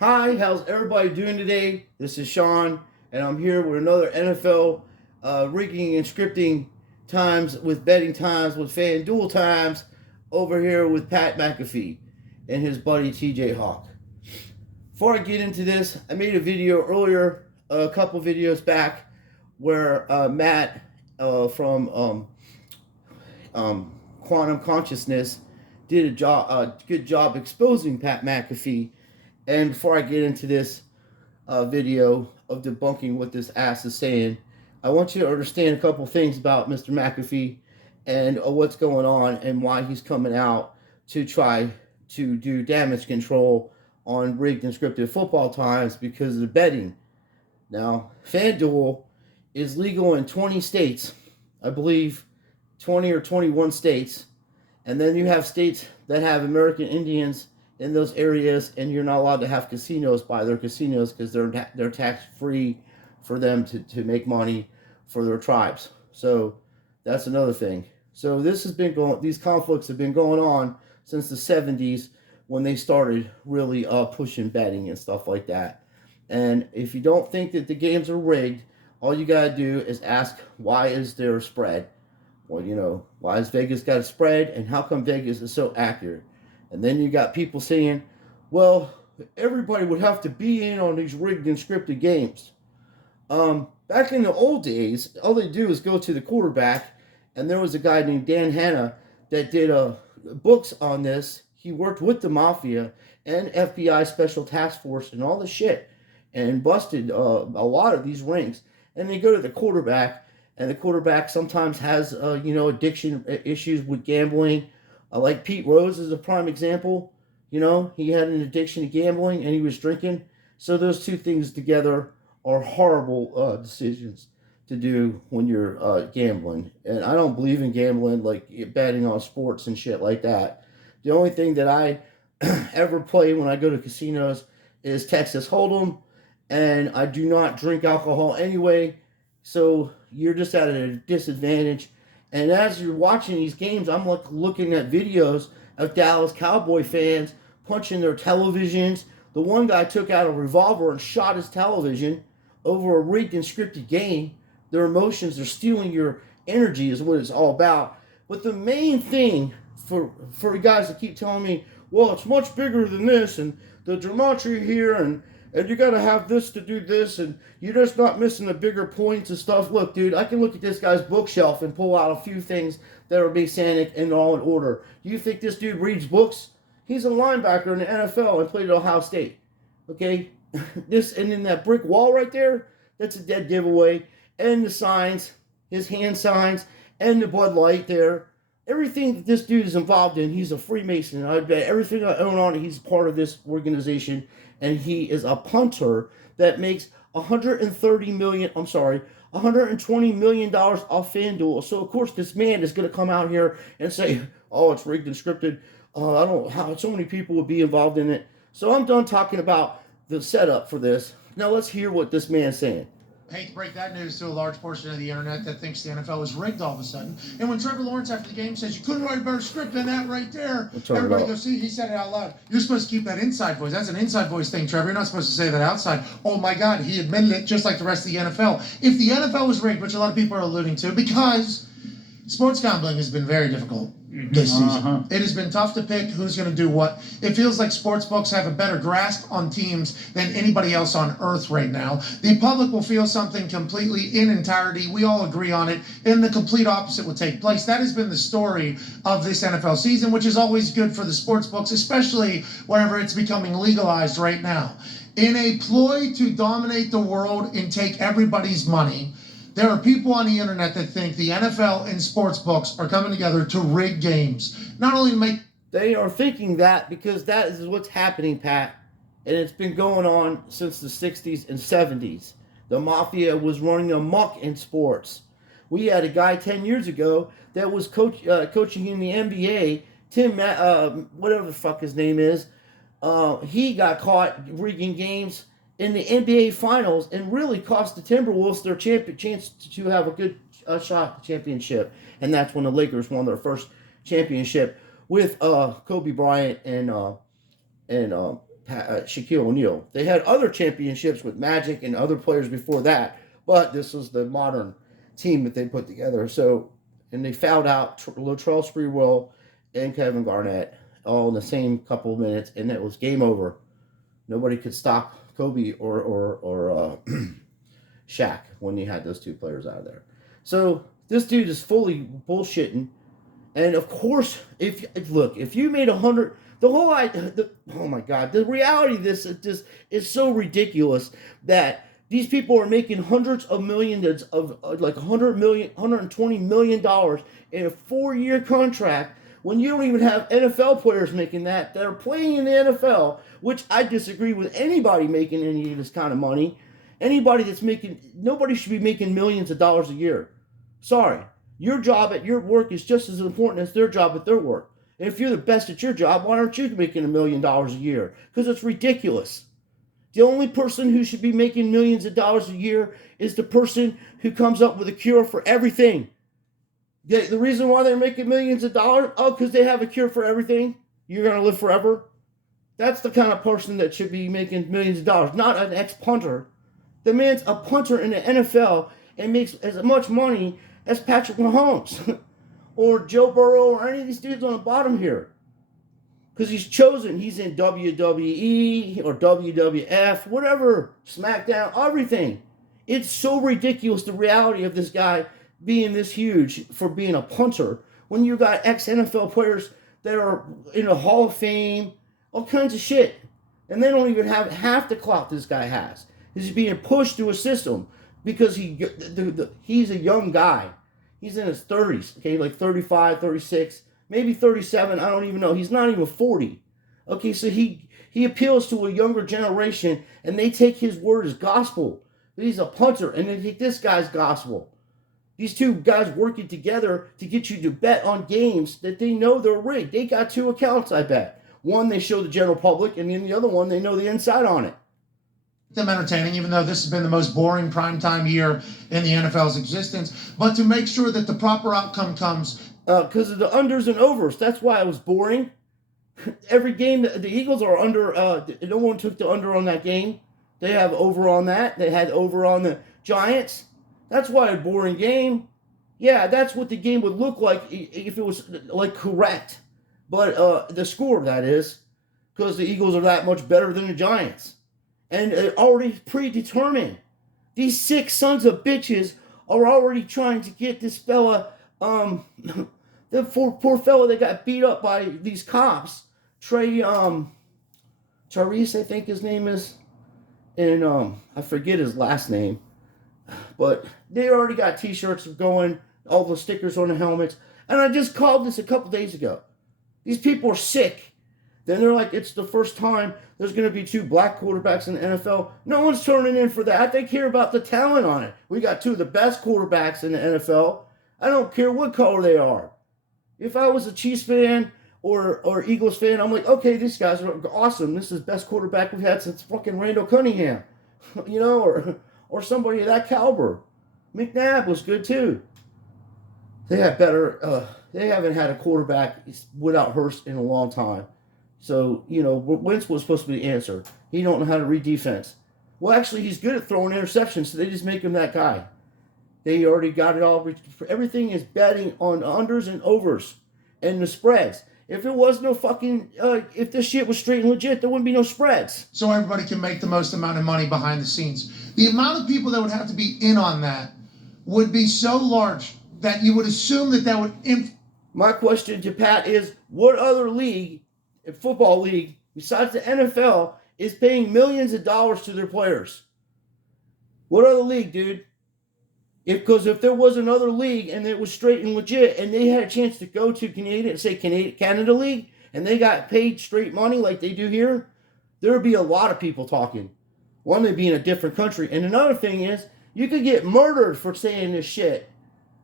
Hi, how's everybody doing today? This is Sean, and I'm here with another NFL rigging and scripting times with betting times with FanDuel times over here with Pat Macafee and his buddy TJ Hawk. Before I get into this, I made a video earlier, a couple videos back, where Matt from Quantum Consciousness did a good job exposing Pat McAfee. And before I get into this video of debunking what this ass is saying, I want you to understand a couple things about Mr. McAfee and what's going on and why he's coming out to try to do damage control on rigged and scripted football times because of the betting. Now, FanDuel is legal in 20 states, I believe 20 or 21 states, and then you have states that have American Indians in those areas, and you're not allowed to have casinos by their casinos because they're tax free for them to make money for their tribes. So that's another thing. So these conflicts have been going on since the 70s when they started really pushing betting and stuff like that. And if you don't think that the games are rigged, all you gotta do is ask, why is there a spread? Well, why has Vegas got a spread, and how come Vegas is so accurate? And then you got people saying, well, everybody would have to be in on these rigged and scripted games. Back in the old days, all they do is go to the quarterback, and there was a guy named Dan Hanna that did books on this. He worked with the Mafia and FBI Special Task Force and all the shit, and busted a lot of these rings. And they go to the quarterback, and the quarterback sometimes has addiction issues with gambling. Like Pete Rose is a prime example. He had an addiction to gambling and he was drinking. So those two things together are horrible decisions to do when you're gambling. And I don't believe in gambling, like betting on sports and shit like that. The only thing that I ever play when I go to casinos is Texas Hold'em, and I do not drink alcohol anyway. So you're just at a disadvantage. And as you're watching these games, I'm like looking at videos of Dallas Cowboy fans punching their televisions. The one guy took out a revolver and shot his television over a rigged and scripted game. Their emotions, they're stealing your energy is what it's all about. But the main thing for you guys to keep telling me, well, it's much bigger than this, and the gematria here, and you got to have this to do this, and you're just not missing the bigger points and stuff. Look, dude, I can look at this guy's bookshelf and pull out a few things that are Masonic and all in order. You think this dude reads books? He's a linebacker in the NFL and played at Ohio State. Okay? And then that brick wall right there, that's a dead giveaway. And the signs, his hand signs, and the Bud Light there. Everything that this dude is involved in, he's a Freemason. I bet everything I own on it, he's part of this organization. And he is a punter that makes $120 million off FanDuel. So of course this man is going to come out here and say, "Oh, it's rigged and scripted." I don't know how so many people would be involved in it. So I'm done talking about the setup for this. Now let's hear what this man's saying. Hate to break that news to a large portion of the internet that thinks the NFL is rigged all of a sudden. And when Trevor Lawrence after the game says, you couldn't write a better script than that right there, everybody goes, see, he said it out loud. You're supposed to keep that inside voice. That's an inside voice thing, Trevor. You're not supposed to say that outside. Oh my God, he admitted it just like the rest of the NFL. If the NFL was rigged, which a lot of people are alluding to, because sports gambling has been very difficult this season. It has been tough to pick who's going to do what. It feels like sports books have a better grasp on teams than anybody else on earth right now. The public will feel something completely in entirety. We all agree on it, and the complete opposite will take place. That has been the story of this NFL season, which is always good for the sports books, especially wherever it's becoming legalized right now. In a ploy to dominate the world and take everybody's money, there are people on the internet that think the NFL and sports books are coming together to rig games. Not only to make... They are thinking that because that is what's happening, Pat. And it's been going on since the 60s and 70s. The Mafia was running amok in sports. We had a guy 10 years ago that was coaching in the NBA, whatever the fuck his name is. He got caught rigging games in the NBA Finals and really cost the Timberwolves their chance to have a good shot at the championship. And that's when the Lakers won their first championship with Kobe Bryant and Shaquille O'Neal. They had other championships with Magic and other players before that, but this was the modern team that they put together. So, and they fouled out Latrell Sprewell and Kevin Garnett all in the same couple of minutes, and it was game over. Nobody could stop Kobe or Shaq when he had those two players out of there. So this dude is fully bullshitting. And of course, if you made 100, oh my God, the reality of this is so ridiculous that these people are making hundreds of millions of like $120 million in a 4-year contract when you don't even have NFL players making that are playing in the NFL, which I disagree with anybody making any of this kind of money. Nobody should be making millions of dollars a year. Sorry. Your job at your work is just as important as their job at their work. And if you're the best at your job, why aren't you making $1 million a year? Because it's ridiculous. The only person who should be making millions of dollars a year is the person who comes up with a cure for everything. The reason why they're making millions of dollars, because they have a cure for everything. You're going to live forever. That's the kind of person that should be making millions of dollars, not an ex-punter. The man's a punter in the NFL and makes as much money as Patrick Mahomes or Joe Burrow or any of these dudes on the bottom here. Because he's chosen. He's in WWE or WWF, whatever, SmackDown, everything. It's so ridiculous, the reality of this guy being this huge for being a punter when you got ex-NFL players that are in the Hall of Fame, all kinds of shit. And they don't even have half the clout this guy has. He's being pushed through a system because he's a young guy. He's in his 30s, okay, like 35, 36, maybe 37, I don't even know. He's not even 40. Okay, so he appeals to a younger generation, and they take his word as gospel. But he's a punter, and they take this guy's gospel. These two guys working together to get you to bet on games that they know they're rigged. They got two accounts, I bet. One they show the general public, and then the other one they know the inside on it. Them entertaining, even though this has been the most boring primetime year in the NFL's existence, but to make sure that the proper outcome comes. Because of the unders and overs. That's why it was boring. Every game, the Eagles are under, no one took the under on that game. They have over on that. They had over on the Giants. That's why a boring game. Yeah, that's what the game would look like if it was, like, correct. But the score, that is, because the Eagles are that much better than the Giants. And already predetermined. These 6 sons of bitches are already trying to get this fella, the poor fella that got beat up by these cops, Tyrese, I think his name is, and I forget his last name, but they already got t-shirts going, all the stickers on the helmets, and I just called this a couple days ago. These people are sick. Then they're like, it's the first time there's going to be 2 black quarterbacks in the NFL. No one's turning in for that. They care about the talent on it. We got 2 of the best quarterbacks in the NFL. I don't care what color they are. If I was a Chiefs fan or Eagles fan, I'm like, okay, these guys are awesome. This is the best quarterback we've had since fucking Randall Cunningham. You know, or somebody of that caliber. McNabb was good too. They have better, they haven't had a quarterback without Hurst in a long time. So, you know, Wentz was supposed to be the answer. He don't know how to read defense. Well, actually, he's good at throwing interceptions, so they just make him that guy. They already got it all. Everything is betting on unders and overs and the spreads. If it was no fucking, if this shit was straight and legit, there wouldn't be no spreads. So everybody can make the most amount of money behind the scenes. The amount of people that would have to be in on that would be so large that you would assume that would... My question to Pat is, what other league, a football league, besides the NFL, is paying millions of dollars to their players? What other league, dude? Because if there was another league and it was straight and legit and they had a chance to go to Canada League and they got paid straight money like they do here, there would be a lot of people talking. One, they'd be in a different country. And another thing is, you could get murdered for saying this shit.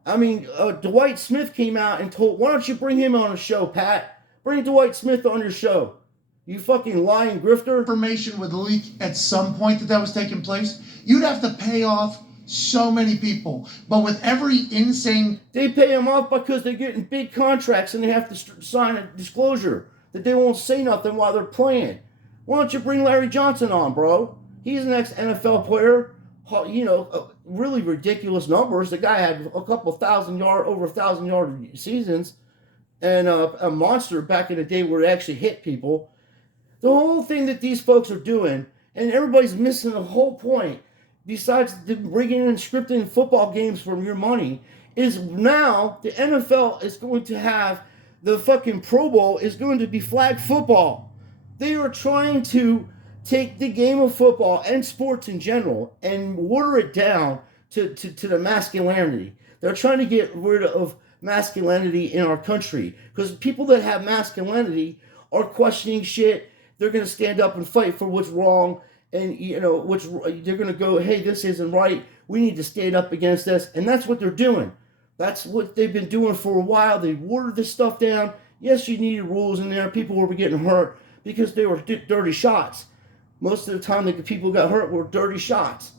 I mean, Dwight Smith came out and told, why don't you bring him on a show, Pat? Bring Dwight Smith on your show. You fucking lying grifter. Information would leak at some point that was taking place. You'd have to pay off so many people. But with every insane... They pay them off because they're getting big contracts and they have to sign a disclosure that they won't say nothing while they're playing. Why don't you bring Larry Johnson on, bro? He's an ex-NFL player. Really ridiculous numbers. The guy had a couple over 1,000-yard seasons, and a monster back in the day where it actually hit people. The whole thing that these folks are doing, and everybody's missing the whole point, besides bringing in scripting football games for your money, is now the NFL is going to have the fucking Pro Bowl is going to be flag football. They are trying to take the game of football and sports in general and water it down to the masculinity. They're trying to get rid of masculinity in our country because people that have masculinity are questioning shit. They're going to stand up and fight for what's wrong, and they're going to go, hey, this isn't right. We need to stand up against this, and that's what they're doing. That's what they've been doing for a while. They watered this stuff down. Yes, you needed rules in there. People were getting hurt because they were dirty shots. Most of the time, the people who got hurt were dirty shots.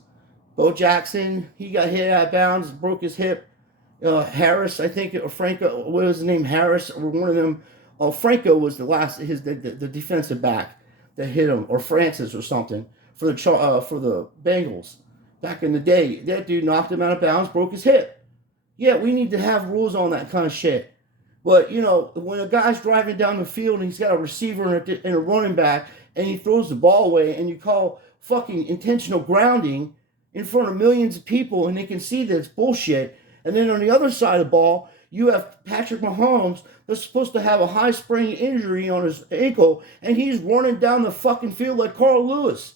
Bo Jackson, he got hit out of bounds, broke his hip. Harris, I think, or Franco, what was his name? Harris, or one of them. Franco was the defensive back that hit him, or Francis or something for the Bengals back in the day. That dude knocked him out of bounds, broke his hip. Yeah, we need to have rules on that kind of shit. But when a guy's driving down the field and he's got a receiver and a running back, and he throws the ball away, and you call fucking intentional grounding in front of millions of people, and they can see that it's bullshit. And then on the other side of the ball, you have Patrick Mahomes that's supposed to have a high sprain injury on his ankle, and he's running down the fucking field like Carl Lewis.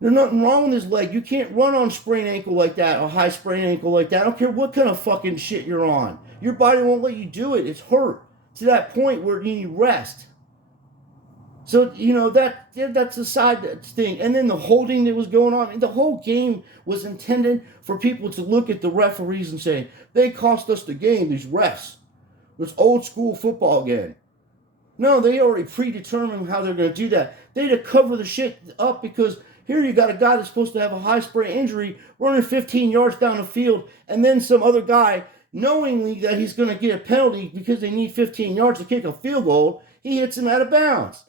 There's nothing wrong with his leg. You can't run on a sprained ankle like that, a high sprained ankle like that. I don't care what kind of fucking shit you're on. Your body won't let you do it. It's hurt to that point where you need rest. So, that's a side thing. And then the holding that was going on. And the whole game was intended for people to look at the referees and say, they cost us the game, these refs. It's old school football again. No, they already predetermined how they're going to do that. They had to cover the shit up because here you got a guy that's supposed to have a high sprain injury running 15 yards down the field, and then some other guy, knowingly that he's going to get a penalty because they need 15 yards to kick a field goal, he hits him out of bounds.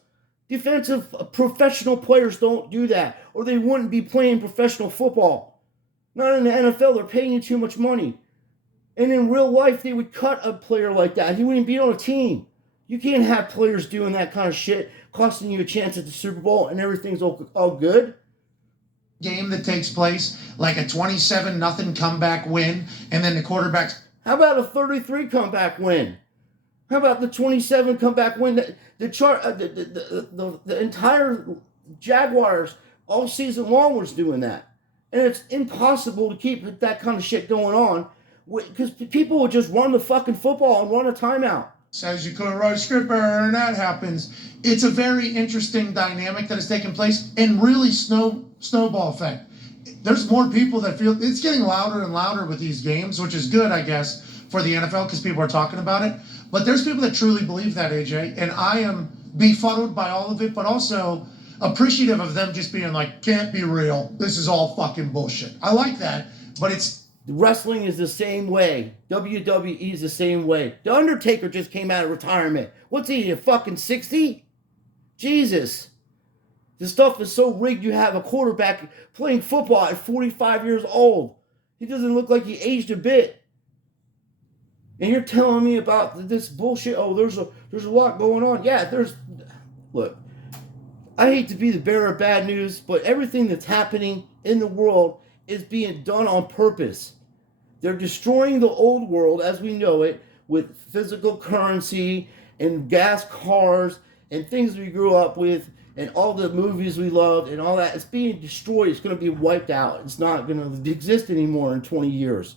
Defensive professional players don't do that, or they wouldn't be playing professional football. Not in the NFL, they're paying you too much money. And in real life, they would cut a player like that. He wouldn't be on a team. You can't have players doing that kind of shit, costing you a chance at the Super Bowl, and everything's all good. Game that takes place like a 27-0 comeback win, and then the quarterbacks. How about a 33 comeback win? How about the 27 comeback win? The entire Jaguars all season long was doing that. And it's impossible to keep that kind of shit going on because people will just run the fucking football and run a timeout. Says you could write a script and that happens. It's a very interesting dynamic that has taken place and really snowball effect. There's more people that feel it's getting louder and louder with these games, which is good, I guess, for the NFL because people are talking about it. But there's people that truly believe that, AJ, and I am befuddled by all of it, but also appreciative of them just being like, can't be real. This is all fucking bullshit. I like that, but it's... Wrestling is the same way. WWE is the same way. The Undertaker just came out of retirement. What's he, fucking 60? Jesus. The stuff is so rigged you have a quarterback playing football at 45 years old. He doesn't look like he aged a bit. And you're telling me about this bullshit. Oh, there's a lot going on. Yeah, look, I hate to be the bearer of bad news, but everything that's happening in the world is being done on purpose. They're destroying the old world as we know it with physical currency and gas cars and things we grew up with and all the movies we loved and all that. It's being destroyed. It's going to be wiped out. It's not going to exist anymore in 20 years.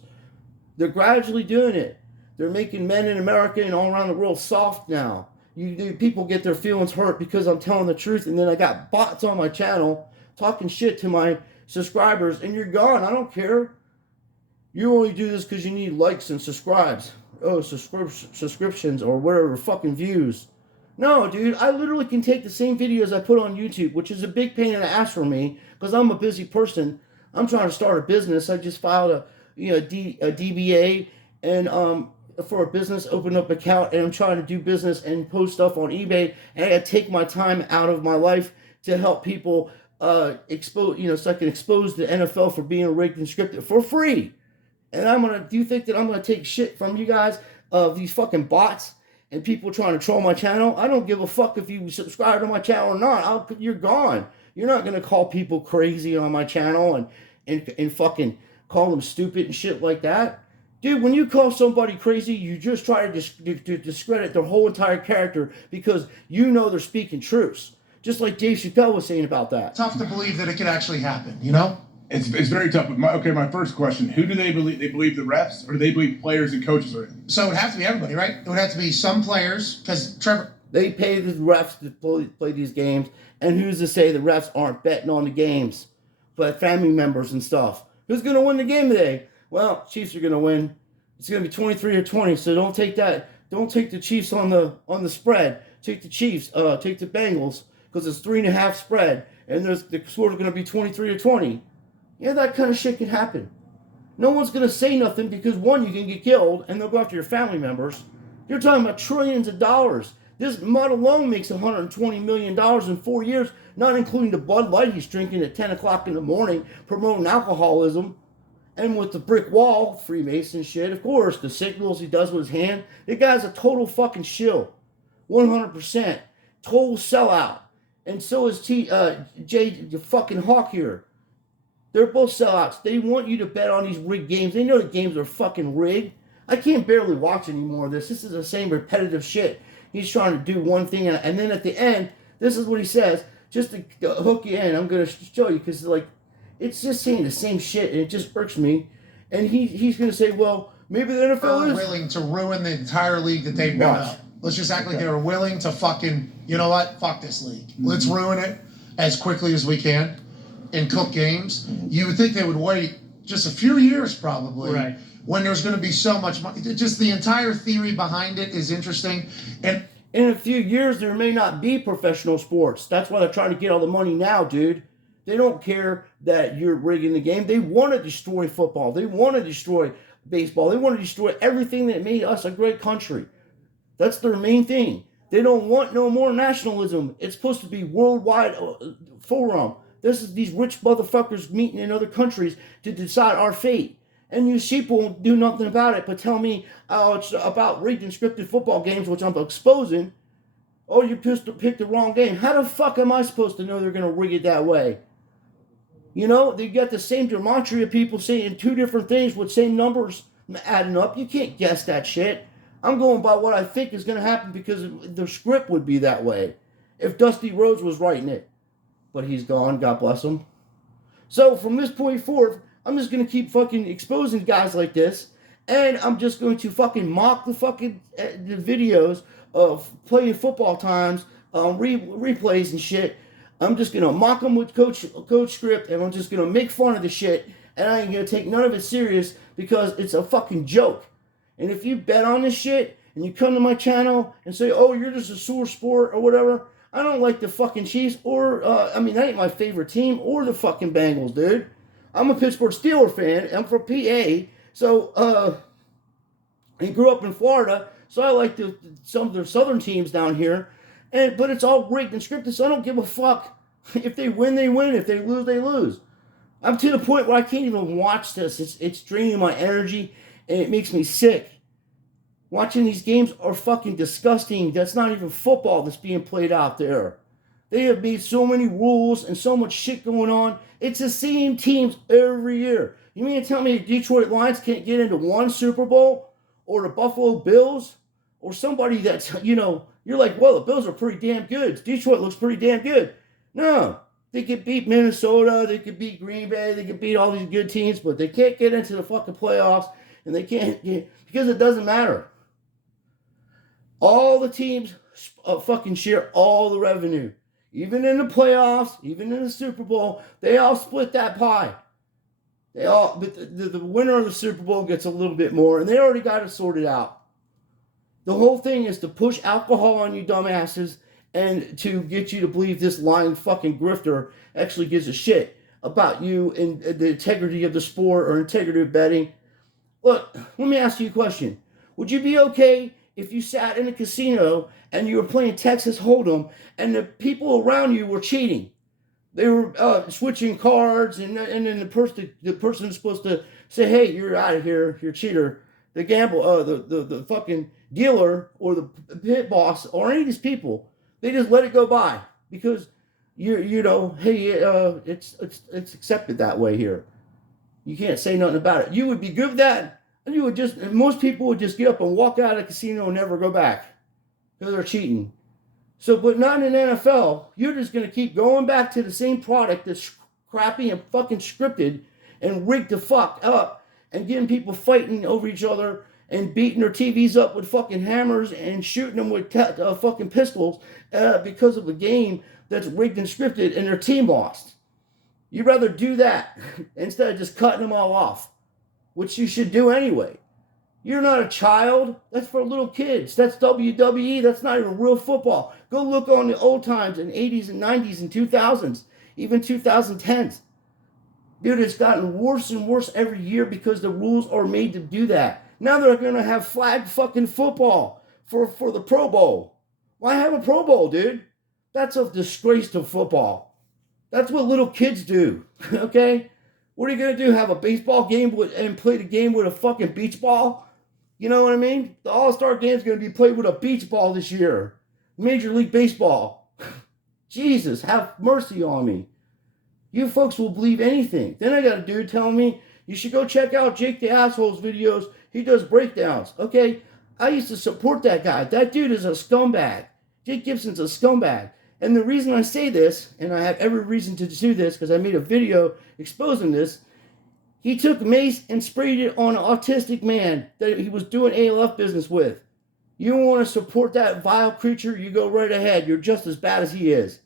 They're gradually doing it. They're making men in America and all around the world soft now. People get their feelings hurt because I'm telling the truth, and then I got bots on my channel talking shit to my subscribers, and you're gone. I don't care. You only do this because you need likes and subscribes. Oh, subscriptions or whatever, fucking views. No, dude, I literally can take the same videos I put on YouTube, which is a big pain in the ass for me because I'm a busy person. I'm trying to start a business. I just filed a DBA, and for a business, open up an account, and I'm trying to do business and post stuff on eBay, and I got to take my time out of my life to help people expose, so I can expose the NFL for being rigged and scripted for free. And do you think that I'm gonna take shit from you guys of these fucking bots and people trying to troll my channel? I don't give a fuck if you subscribe to my channel or not. You're gone. You're not gonna call people crazy on my channel and fucking call them stupid and shit like that. Dude, when you call somebody crazy, you just try to discredit their whole entire character because you know they're speaking truths. Just like Dave Chappelle was saying about that. Tough to believe that it could actually happen, you know? It's very tough. My first question: who do they believe? They believe the refs, or do they believe players and coaches are in? So it would have to be everybody, right? It would have to be some players, because Trevor. They pay the refs to play these games, and who's to say the refs aren't betting on the games, but family members and stuff? Who's going to win the game today? Well, Chiefs are going to win. It's going to be 23-20. So don't take that. Don't take the Chiefs on the spread. Take the Chiefs. Take the Bengals because it's 3.5 spread, and the score is going to be 23-20. Yeah, that kind of shit can happen. No one's going to say nothing because, one, you can get killed, and they'll go after your family members. You're talking about trillions of dollars. This mud alone makes $120 million in 4 years, not including the Bud Light he's drinking at 10 o'clock in the morning, promoting alcoholism. And with the brick wall, Freemason shit, of course, the signals he does with his hand. The guy's a total fucking shill. 100%. Total sellout. And so is Jay the fucking Hawk here. They're both sellouts. They want you to bet on these rigged games. They know the games are fucking rigged. I can't barely watch any more of this. This is the same repetitive shit. He's trying to do one thing, and then at the end, this is what he says. Just to hook you in, I'm going to show you, because it's just saying the same shit, and it just irks me. And he's going to say, well, maybe the NFL is willing to ruin the entire league that they built up. Let's just act like they were willing to fucking, you know what? Fuck this league. Let's ruin it as quickly as we can and cook games. You would think they would wait just a few years probably. Right. When there's going to be so much money. Just the entire theory behind it is interesting. And in a few years, there may not be professional sports. That's why they're trying to get all the money now, dude. They don't care that you're rigging the game. They want to destroy football. They want to destroy baseball. They want to destroy everything that made us a great country. That's their main thing. They don't want no more nationalism. It's supposed to be worldwide forum. This is these rich motherfuckers meeting in other countries to decide our fate. And you sheep won't do nothing about it, but tell me, it's about rigged and scripted football games, which I'm exposing. Oh, you picked the wrong game. How the fuck am I supposed to know they're going to rig it that way? You know, they got the same gematria of people saying two different things with same numbers adding up. You can't guess that shit. I'm going by what I think is going to happen because the script would be that way if Dusty Rhodes was writing it. But he's gone, God bless him. So from this point forth, I'm just going to keep fucking exposing guys like this, and I'm just going to fucking mock the fucking the videos of playing football times, replays and shit. I'm just going to mock them with coach script, and I'm just going to make fun of the shit, and I ain't going to take none of it serious because it's a fucking joke. And if you bet on this shit, and you come to my channel and say, oh, you're just a sore sport or whatever, I don't like the fucking Chiefs, or, that ain't my favorite team, or the fucking Bengals, dude. I'm a Pittsburgh Steelers fan. I'm from PA. So, I grew up in Florida. So I like some of the southern teams down here. But it's all rigged and scripted. So I don't give a fuck. If they win, they win. If they lose, they lose. I'm to the point where I can't even watch this. It's draining my energy. And it makes me sick. Watching these games are fucking disgusting. That's not even football that's being played out there. They have made so many rules and so much shit going on. It's the same teams every year. You mean to tell me the Detroit Lions can't get into one Super Bowl? Or the Buffalo Bills? Or somebody that's, you're like, well, the Bills are pretty damn good. Detroit looks pretty damn good. No. They could beat Minnesota. They could beat Green Bay. They could beat all these good teams. But they can't get into the fucking playoffs. And they can't, because it doesn't matter. All the teams fucking share all the revenue. Even in the playoffs, even in the Super Bowl, they all split that pie. But the winner of the Super Bowl gets a little bit more, and they already got it sorted out. The whole thing is to push alcohol on you dumbasses and to get you to believe this lying fucking grifter actually gives a shit about you and the integrity of the sport or integrity of betting. Look, let me ask you a question. Would you be okay if you sat in a casino and you were playing Texas Hold'em and the people around you were cheating? They were switching cards, and then the person is supposed to say, "Hey, you're out of here, you're a cheater." The the fucking dealer or the pit boss or any of these people, they just let it go by because you know, hey, it's accepted that way here. You can't say nothing about it. You would be good with that, and you would just most people would just get up and walk out of the casino and never go back because they're cheating. So, but not in the NFL. You're just going to keep going back to the same product that's crappy and fucking scripted and rigged the fuck up and getting people fighting over each other and beating their TVs up with fucking hammers and shooting them with fucking pistols because of a game that's rigged and scripted and their team lost. You'd rather do that instead of just cutting them all off, which you should do anyway. You're not a child. That's for little kids. That's WWE. That's not even real football. Go look on the old times in 80s and 90s and 2000s, even 2010s. Dude, it's gotten worse and worse every year because the rules are made to do that. Now they're going to have flag fucking football for the Pro Bowl. Why have a Pro Bowl, dude? That's a disgrace to football. That's what little kids do, okay? What are you going to do, have a baseball game and play the game with a fucking beach ball? You know what I mean? The All-Star Game is going to be played with a beach ball this year. Major League Baseball. Jesus, have mercy on me. You folks will believe anything. Then I got a dude telling me, you should go check out Jake the Asshole's videos. He does breakdowns. Okay, I used to support that guy. That dude is a scumbag. Jake Gibson's a scumbag. And the reason I say this, and I have every reason to do this because I made a video exposing this, he took mace and sprayed it on an autistic man that he was doing ALF business with. You want to support that vile creature, you go right ahead. You're just as bad as he is.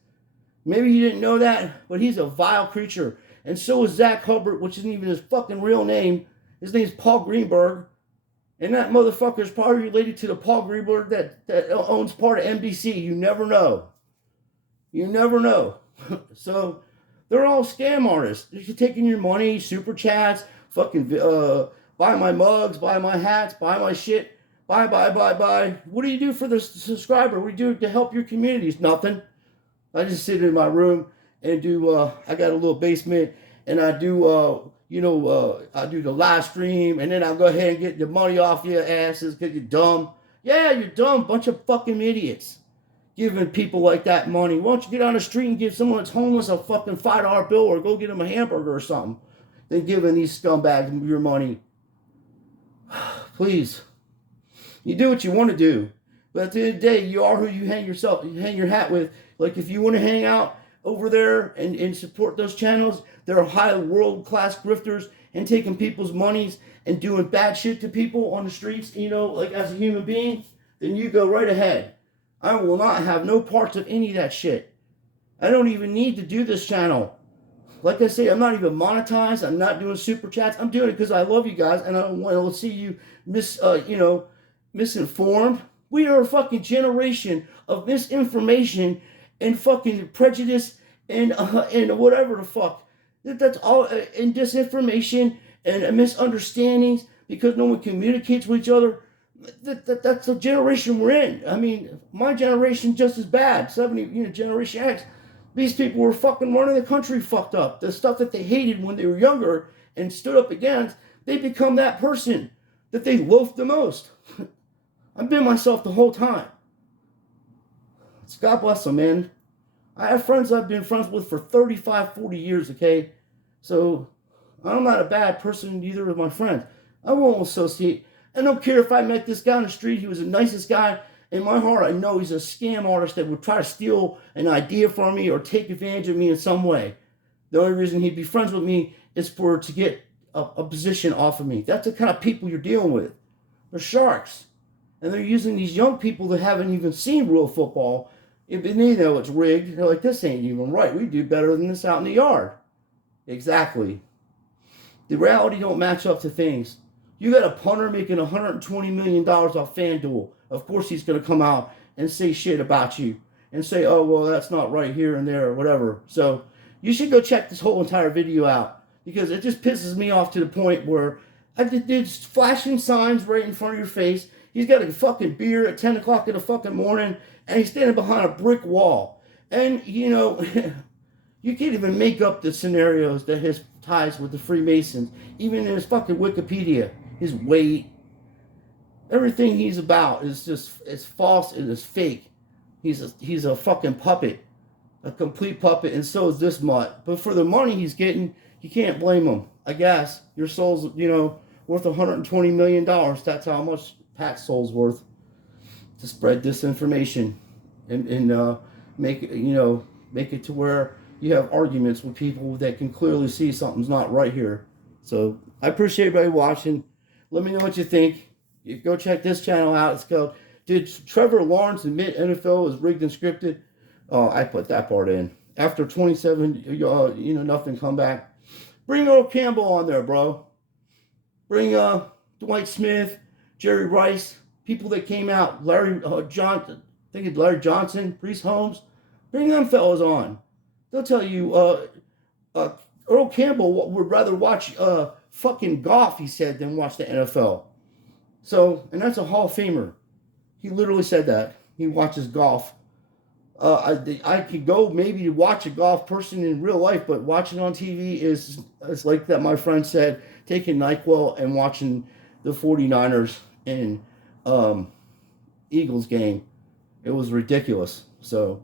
Maybe you didn't know that, but he's a vile creature. And so is Zach Hubbard, which isn't even his fucking real name. His name's Paul Greenberg. And that motherfucker is probably related to the Paul Greenberg that owns part of NBC. You never know. You never know. So they're all scam artists. They're taking your money, super chats, fucking buy my mugs, buy my hats, buy my shit, buy. What do you do for the subscriber? What do you do to help your communities? Nothing. I just sit in my room and do, I got a little basement and I do, I do the live stream and then I'll go ahead and get the money off your asses because you're dumb. Yeah, you're dumb. Bunch of fucking idiots. Giving people like that money. Why don't you get on the street and give someone that's homeless a fucking $5 bill or go get them a hamburger or something than giving these scumbags your money. Please. You do what you want to do. But at the end of the day, you are who you hang your hat with. Like if you want to hang out over there and support those channels, they're high world-class grifters and taking people's monies and doing bad shit to people on the streets, like as a human being, then you go right ahead. I will not have no parts of any of that shit. I don't even need to do this channel. Like I say, I'm not even monetized. I'm not doing super chats. I'm doing it because I love you guys and I don't want to see you misinformed. We are a fucking generation of misinformation and fucking prejudice and whatever the fuck. That's all, and disinformation and misunderstandings because no one communicates with each other. That's the generation we're in. I mean, my generation just as bad. 70, Generation X. These people were fucking running the country fucked up. The stuff that they hated when they were younger and stood up against, they become that person that they loathed the most. I've been myself the whole time. God bless them, man. I have friends I've been friends with for 35, 40 years, okay? So, I'm not a bad person, either of my friends. I won't associate. I don't care if I met this guy on the street. He was the nicest guy. In my heart, I know he's a scam artist that would try to steal an idea from me or take advantage of me in some way. The only reason he'd be friends with me is to get a position off of me. That's the kind of people you're dealing with. They're sharks. And they're using these young people that haven't even seen real football. If they know it's rigged, they're like, this ain't even right. We do better than this out in the yard. Exactly. The reality don't match up to things. You got a punter making $120 million off FanDuel. Of course he's going to come out and say shit about you. And say, oh, well, that's not right here and there or whatever. So you should go check this whole entire video out. Because it just pisses me off to the point where it's flashing signs right in front of your face. He's got a fucking beer at 10 o'clock in the fucking morning, and he's standing behind a brick wall. And, you know, you can't even make up the scenarios that his ties with the Freemasons, even in his fucking Wikipedia, his weight, everything he's about is just, it's false and it's fake. He's a fucking puppet, a complete puppet, and so is this mutt. But for the money he's getting, you can't blame him. I guess your soul's, you know, worth $120 million. That's how much Pat's soul's worth, to spread disinformation and make it, you know, make it to where you have arguments with people that can clearly see something's not right here. So I appreciate everybody watching. Let me know what you think. You go check this channel out. It's called "Did Trevor Lawrence Admit NFL is Rigged and Scripted?" Oh, I put that part in. After 27, you know, nothing comeback. Bring Earl Campbell on there, bro. Bring Dwight Smith, Jerry Rice, people that came out. Larry Johnson, I think it's Larry Johnson, Priest Holmes. Bring them fellas on. They'll tell you. Earl Campbell would rather watch fucking golf, he said, than watch the NFL. So, and that's a Hall of Famer. He literally said that. He watches golf. I could go maybe to watch a golf person in real life, but watching on TV is like that my friend said, taking NyQuil and watching the 49ers and Eagles game. It was ridiculous. So,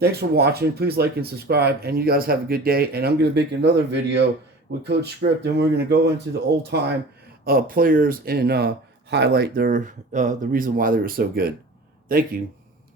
thanks for watching. Please like and subscribe, and you guys have a good day. And I'm going to make another video with Coach Script, and we're going to go into the old-time players and highlight their the reason why they were so good. Thank you.